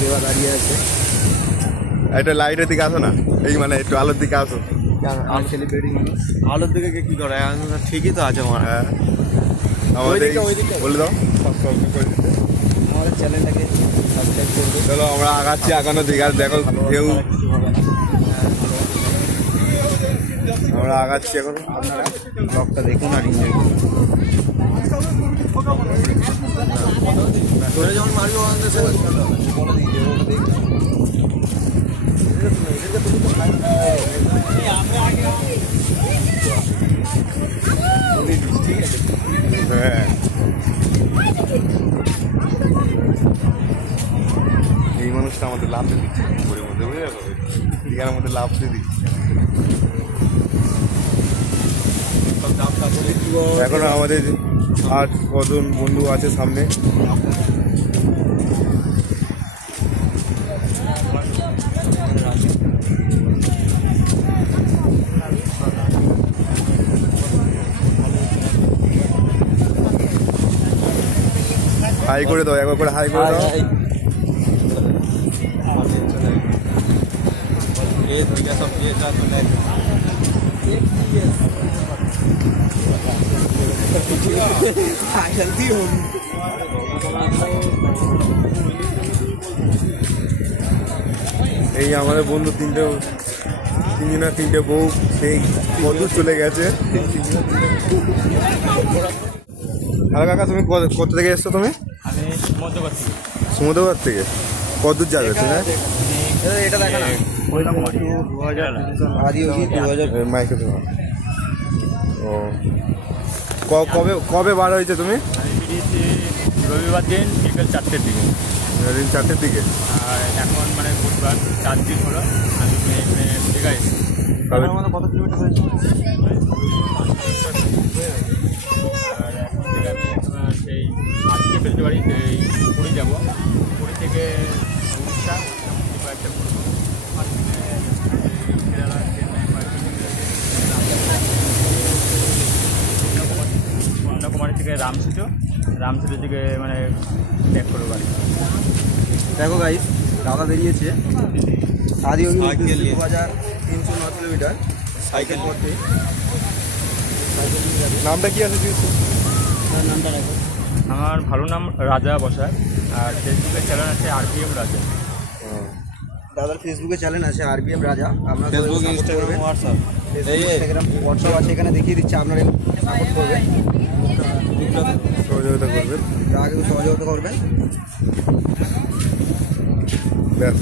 দেওয়া দাঁড়িয়ে আছে। একটা লাইটের দিকে আসো না? এই মানে একটু আলোর দিকে আসো। সেলিব্রিটি মানুষ আলোর দিকে কে কি করে? এখন ঠিকই তো আছে আমার। হ্যাঁ। আমাদের। বলে দাও। করে দিতে আমাদের চ্যানেলটাকে সাবস্ক্রাইব করবে। চলো আমরা আগাচ্ছি আগানোর দিকে। আর দেখো কেউ আমরা আগাচ্ছি এখন। আপনারা ব্লগটা দেখুন আর এনজয় করুন। যখন মারবি ওখান মানুষটা আমাদের লাভ দিচ্ছে পুকুরের মধ্যে বুঝে গেল দীঘার মধ্যে লাভ দিচ্ছে এখন আমাদের আর কজন বন্ধু আছে সামনে? হাই করে দাও, একবার করে হাই করে দাও। এই আমাদের বন্ধু তিনটে তিনজন না তিনটে বউ সেই বন্ধু চলে গেছে। হ্যালো কাকা তুমি কত থেকে এসছো তুমি? সমুদ্রগড় থেকে। কতদূর যাবে তুমি? এটা দেখা না। দু হাজার আদি হোগি দু হাজার মাইকে তোমার ও ক- কবে কবে বার হয়েছে তুমি? রবিবার দিন বিকেল চারটের দিকে। দিন চারটের দিকে। আর এখন মানে বুধবার চার দিন হলো আমি এখানে দীঘায় কত কিলোমিটার সেই আজকে ফেলতে পারি যাব। পুরী থেকে উড়িষ্যা কয়েকটা কন্যাকুমারী থেকে রামসেতু রামসেতুর থেকে মানে ব্যাক করব গাড়ি দেখো গাই দাদা বেরিয়েছে। সাদিও দু হাজার তিনশো ন কিলোমিটার। সাইকেল পথে। নামটা কি আছে নামটা আমার ভালো নাম রাজা বসাক আর ফেসবুকের চ্যানেল আছে আর পি এম রাজা। দাদার ফেসবুকে চ্যানেল আছে আরবিএম রাজা। আপনার ফেসবুক ইনস্টাগ্রাম হোয়াটসঅ্যাপ এই ইনস্টাগ্রাম হোয়াটসঅ্যাপ আছে এখানে দেখিয়ে দিচ্ছে আপনারা সাপোর্ট করবেন। সহযোগিতা করবেন। আগে সহযোগিতা করবেন। ব্যাস